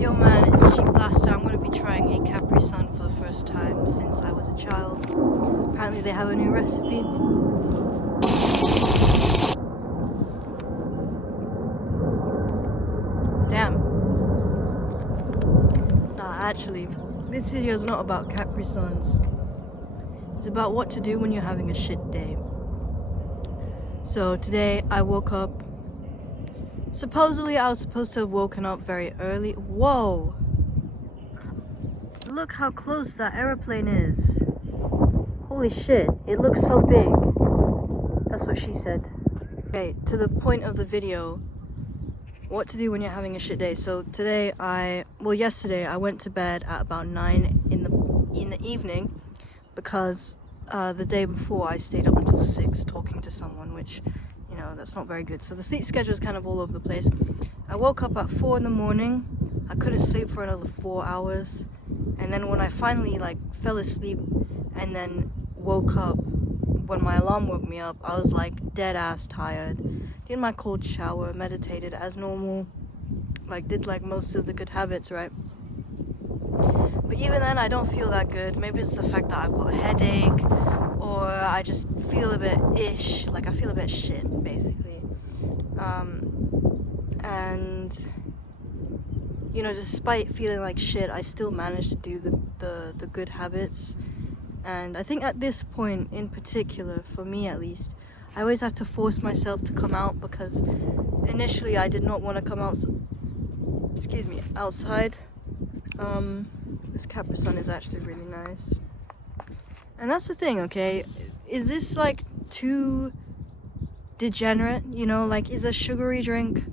Yo man, it's Cheap Blaster. I'm going to be trying a Capri Sun for the first time since I was a child. Apparently they have a new recipe. Damn. Nah, actually, this video is not about Capri Suns. It's about what to do when you're having a shit day. So today I woke up. Supposedly I was supposed to have woken up very early. Whoa! Look how close that airplane is. Holy shit, it looks so big. That's what she said. Okay, to the point of the video, what to do when you're having a shit day. So today yesterday I went to bed at about 9 in the evening because the day before I stayed up until 6 talking to someone, which, you know, that's not very good. So the sleep schedule is kind of all over the place. I woke up at 4 in the morning. I couldn't sleep for another 4 hours. And then when I finally fell asleep and then woke up, when my alarm woke me up, I was dead ass tired. Did my cold shower, meditated as normal, did most of the good habits, right? But even then I don't feel that good. Maybe it's the fact that I've got a headache, or I just feel a bit ish, I feel a bit shit basically. And you know, despite feeling like shit, I still managed to do the good habits. And I think at this point in particular, for me at least, I always have to force myself to come out, because initially I did not want to come out, outside. This Capri Sun is actually really nice. And that's the thing, okay? Is this too degenerate? You know, is a sugary drink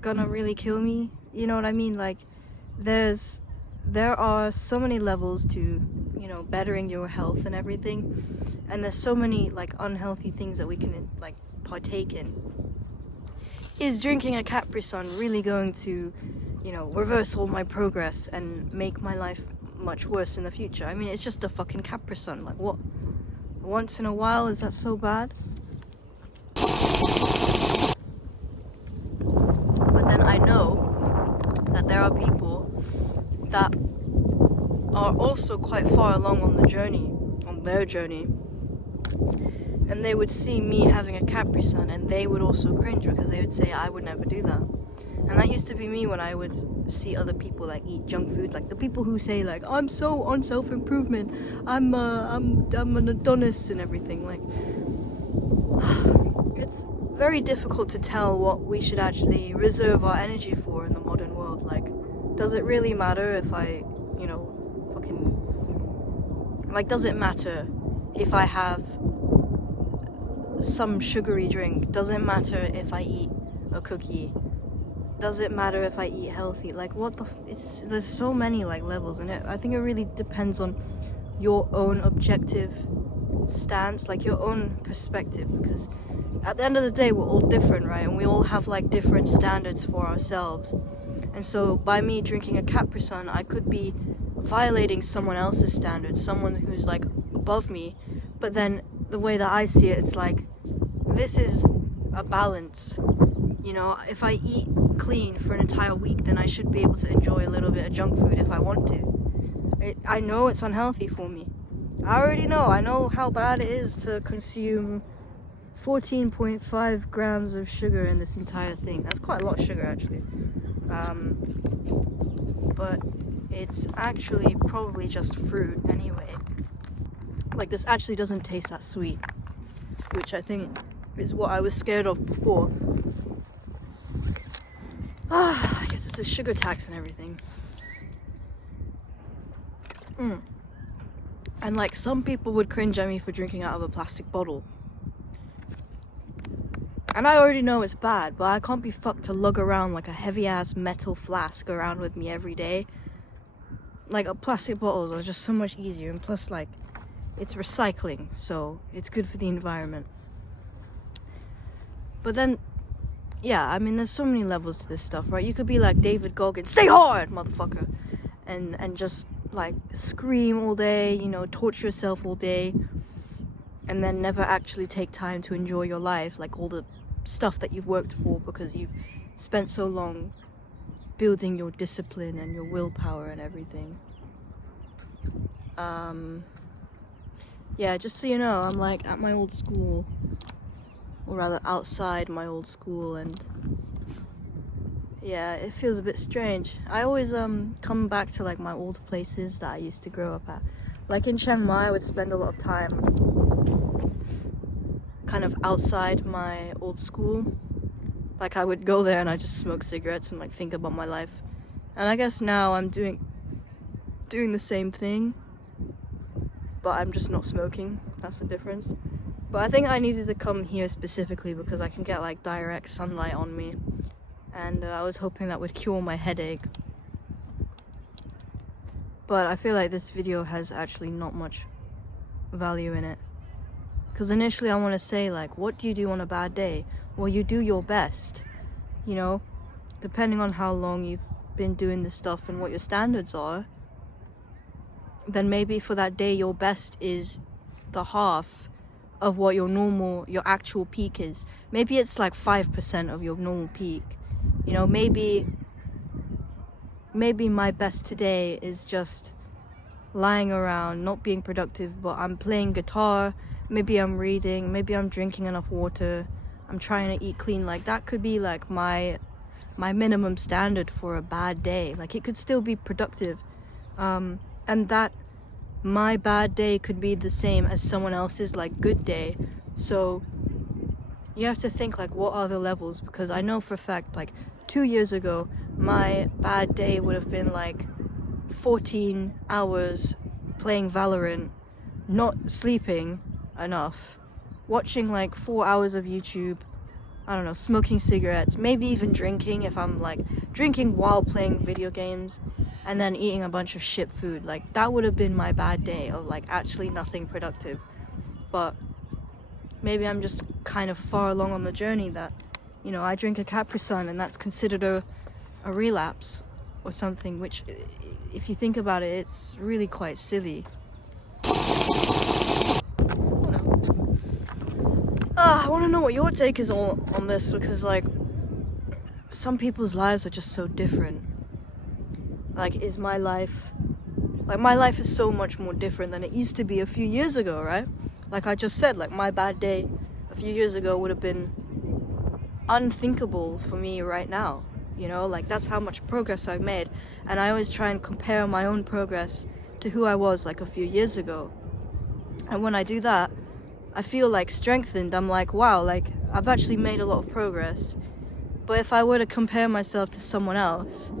gonna really kill me? You know what I mean? There are so many levels to, you know, bettering your health and everything, and there's so many unhealthy things that we can partake in. Is drinking a Capri Sun really going to, you know, reverse all my progress and make my life much worse in the future? I mean, it's just a fucking Capri Sun. What? Once in a while, is that so bad? But then I know that there are people that are also quite far along on their journey, and they would see me having a Capri Sun and they would also cringe, because they would say I would never do that. And that used to be me when I would see other people eat junk food, the people who say I'm so on self-improvement, I'm an Adonis and everything. It's very difficult to tell what we should actually reserve our energy for in the modern world. Does it really matter if I, you know, does it matter if I have some sugary drink? Does it matter if I eat a cookie? Does it matter if I eat healthy? There's so many levels in it. I think it really depends on your own objective stance, your own perspective, because at the end of the day we're all different, right? And we all have different standards for ourselves. And so by me drinking a Capri Sun, I could be violating someone else's standards, someone who's above me. But then the way that I see it, it's this is a balance. You know, if I eat clean for an entire week, then I should be able to enjoy a little bit of junk food if I want to. I know it's unhealthy for me. I know how bad it is to consume 14.5 grams of sugar in this entire thing. That's quite a lot of sugar, actually. But it's actually probably just fruit anyway. This actually doesn't taste that sweet, which I think is what I was scared of before. I guess it's the sugar tax and everything. And some people would cringe at me for drinking out of a plastic bottle. And I already know it's bad, but I can't be fucked to lug around a heavy ass metal flask around with me every day. Plastic bottles are just so much easier, and plus it's recycling, so it's good for the environment. But then, yeah, I mean, there's so many levels to this stuff, right? You could be like David Goggins, stay hard, motherfucker, and just scream all day, you know, torture yourself all day, and then never actually take time to enjoy your life, all the stuff that you've worked for, because you've spent so long building your discipline and your willpower and everything. Yeah, just so you know, I'm like at my old school, or rather outside my old school, and yeah, it feels a bit strange. I always come back to like my old places that I used to grow up at. Like in Chiang Mai, I would spend a lot of time kind of outside my old school. Like I would go there and I just smoke cigarettes and like think about my life. And I guess now I'm doing the same thing, but I'm just not smoking. That's the difference. But I think I needed to come here specifically because I can get like direct sunlight on me, and I was hoping that would cure my headache. But I feel like this video has actually not much value in it, because initially I want to say like, what do you do on a bad day? Well, you do your best, you know, depending on how long you've been doing this stuff and what your standards are. Then maybe for that day your best is the half of what your actual peak is. Maybe it's like 5% of your normal peak, you know. Maybe my best today is just lying around, not being productive, but I'm playing guitar, maybe I'm reading, maybe I'm drinking enough water, I'm trying to eat clean. Like that could be like my minimum standard for a bad day. Like it could still be productive, and that my bad day could be the same as someone else's like good day. So you have to think like, what are the levels? Because I know for a fact like 2 years ago my bad day would have been like 14 hours playing Valorant, not sleeping enough, watching like 4 hours of YouTube, I don't know, smoking cigarettes, maybe even drinking if I'm like drinking while playing video games, and then eating a bunch of shit food. Like that would have been my bad day of like actually nothing productive. But maybe I'm just kind of far along on the journey that, you know, I drink a Capri Sun and that's considered a relapse or something, which if you think about it, it's really quite silly. I want to know what your take is on this, because like some people's lives are just so different. Like my life is so much more different than it used to be a few years ago, right? Like I just said, like my bad day a few years ago would have been unthinkable for me right now, you know. Like that's how much progress I've made, and I always try and compare my own progress to who I was like a few years ago. And when I do that, I feel like strengthened. I'm like, wow, like I've actually made a lot of progress. But if I were to compare myself to someone else,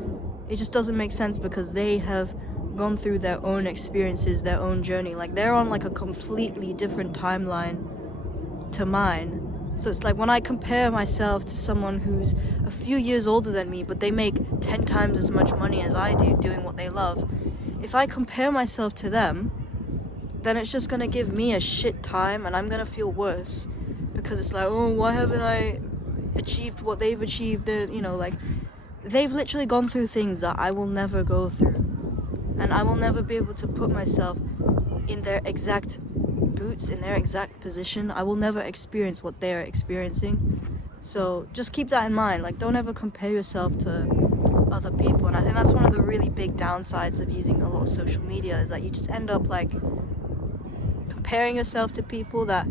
it just doesn't make sense, because they have gone through their own experiences, their own journey. Like they're on like a completely different timeline to mine. So it's like when I compare myself to someone who's a few years older than me, but they make 10 times as much money as I do doing what they love, if I compare myself to them, then it's just gonna give me a shit time, and I'm gonna feel worse, because it's like, oh, why haven't I achieved what they've achieved? You know, like they've literally gone through things that I will never go through, and I will never be able to put myself in their exact boots, in their exact position. I will never experience what they're experiencing. So just keep that in mind. Like don't ever compare yourself to other people. And I think that's one of the really big downsides of using a lot of social media, is that you just end up like comparing yourself to people that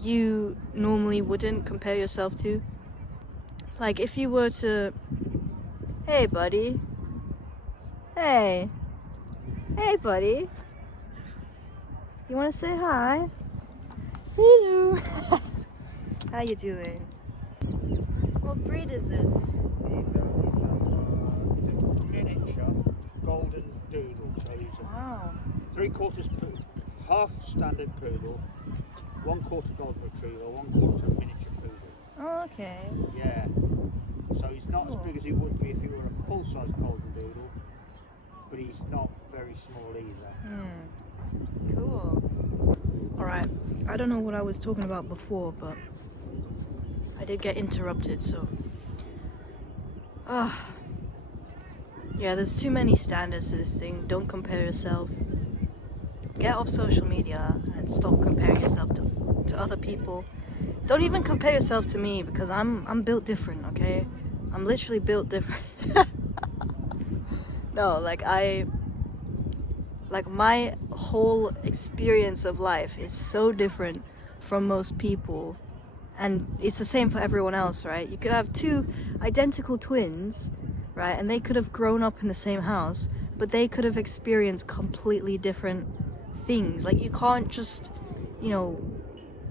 you normally wouldn't compare yourself to. Like if you were to, hey buddy, hey buddy, you want to say hi? Hello. How you doing? What breed is this? He's a miniature golden doodle. So he's a Wow. 3/4 poodle, half standard poodle, 1/4 golden retriever, 1/4 miniature poodle. Oh, okay. Yeah. So he's not as big as he would be if he were a full-size golden doodle, but he's not very small either. Cool. Alright, I don't know what I was talking about before, but I did get interrupted, so yeah, there's too many standards to this thing. Don't compare yourself. Get off social media and stop comparing yourself to other people. Don't even compare yourself to me, because I'm built different, okay? I'm literally built different. No, like my whole experience of life is so different from most people, and it's the same for everyone else, right? You could have two identical twins, right, and they could have grown up in the same house, but they could have experienced completely different things. Like, you can't just, you know,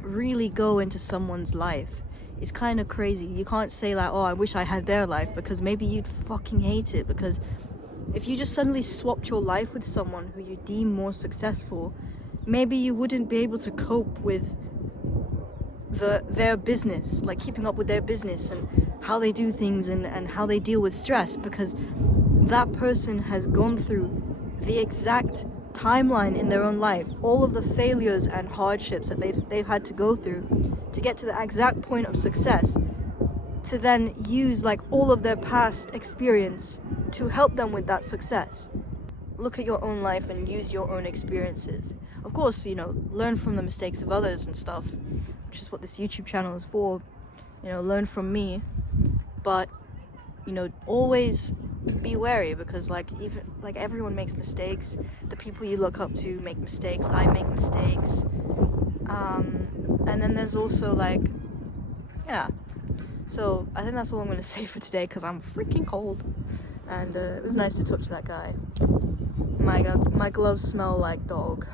really go into someone's life. It's kind of crazy. You can't say like, oh, I wish I had their life, because maybe you'd fucking hate it. Because if you just suddenly swapped your life with someone who you deem more successful, maybe you wouldn't be able to cope with their business, like keeping up with their business and how they do things, and how they deal with stress, because that person has gone through the exact timeline in their own life, all of the failures and hardships that they've had to go through to get to the exact point of success, to then use like all of their past experience to help them with that success. Look at your own life and use your own experiences. Of course, you know, learn from the mistakes of others and stuff, which is what this YouTube channel is for. You know, learn from me, but, you know, always be wary, because like, even like, everyone makes mistakes. The people you look up to make mistakes. I make mistakes. And then there's also like, yeah. So I think that's all I'm gonna say for today, because I'm freaking cold, and it was nice to talk to that guy. My God, my gloves smell like dog.